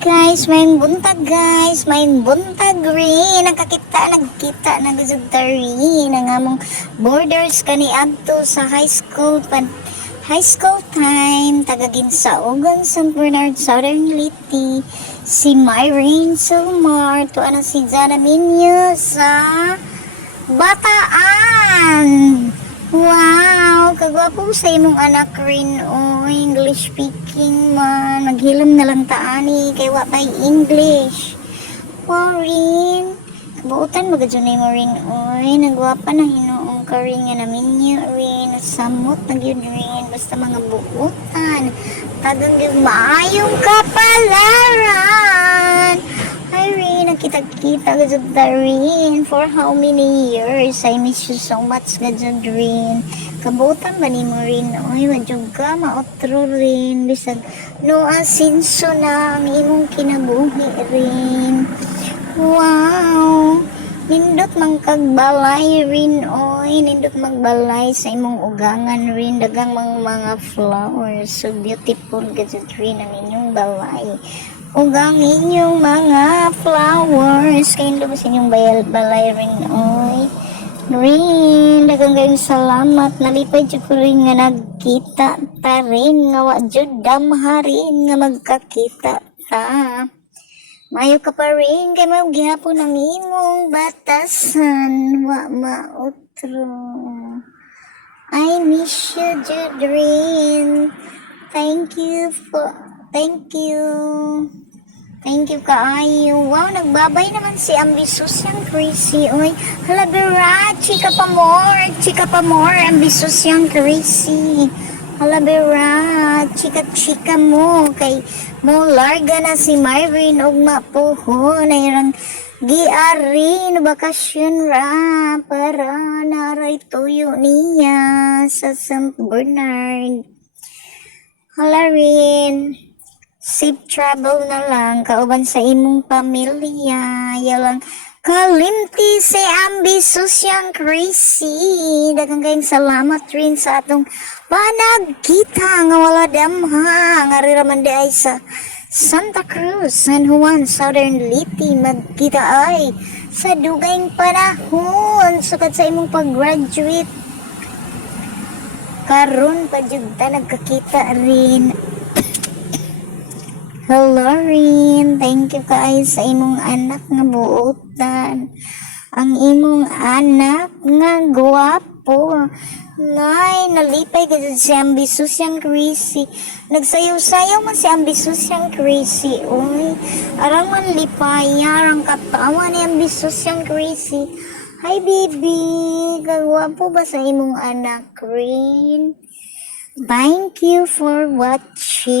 Guys, main buntag guys, main buntag rin nagkita na gud rin ang among borders kani adto sa high school time taga Ginsaogan San Bernard Southern Liti si Myrene Silmar to ana si Jana Minyo sa Bataan. Wow, kagwapo sa imong anak rin o English speaking man. Maghilom na lang taani kay wa pay English. Wow rin. Kabuutan magadyo na mo rin oy. Nagwapa na hinuong ka rin nga namin niyo rin. Samot na yun rin. Basta mga buutan. Tagang yung maayong kapalaran. Hi rin, nakita-kita gajud rin. For how many years? I miss you so much gajud rin. Kabutan ba ni mo rin? Oy, wadyog ka, maotro rin. Bisag, no asinso na ang imong kinabuhi rin. Wow! Nindot mang kagbalay rin, oy. Nindot magbalay sa imong ugangan rin. Dagang mga flowers. So beautiful gajud rin ang inyong balay. Ugang inyong mga flowers. Kayo ba sa inyong balay rin, oy. Rin, dagang kayong salamat. Nalipay dyan ko rin nga nagkita ta rin. Nga wadyo damharin nga magkakita ta. Mayo ka pa rin kay magyapon ng imong batasan. Wa mautro. I miss you, Judrin. Thank you. Thank you kaayo. Wow, nagbabay naman si Ambitious yang crazy. Oy, hala Bera, chika pa more, Ambitious yang crazy. Hala Bera, chika mo. Kay mo larga na si Myrene og mapuhon. Ayrang giari na bakasyon ra para naray tuyo niya sa St. Bernard. Hala rin. Safe travel na lang, kauban sa imong pamilya. Yalang kalimti si Ambitious yang crazy. Daghang kayong salamat rin sa atong panagkita nga wala damha. Nga riraman di ay sa Santa Cruz, San Juan, Southern Liti. Magkita ay sa dugayng panahon. Sukad sa imong pag-graduate. Karon pa jud ta nagkakita rin. Hello rin, thank you kaayo sa imong anak nga buotan. Ang imong anak nga guwapo. Nay, nalipay ka si Ambitious yang crazy. Nagsayaw-sayaw man si Ambitious yang crazy. Uy, arang man lipay, arang katawa ni Ambitious yang crazy. Hi baby, kagwapo ba sa imong anak rin? Thank you for watching.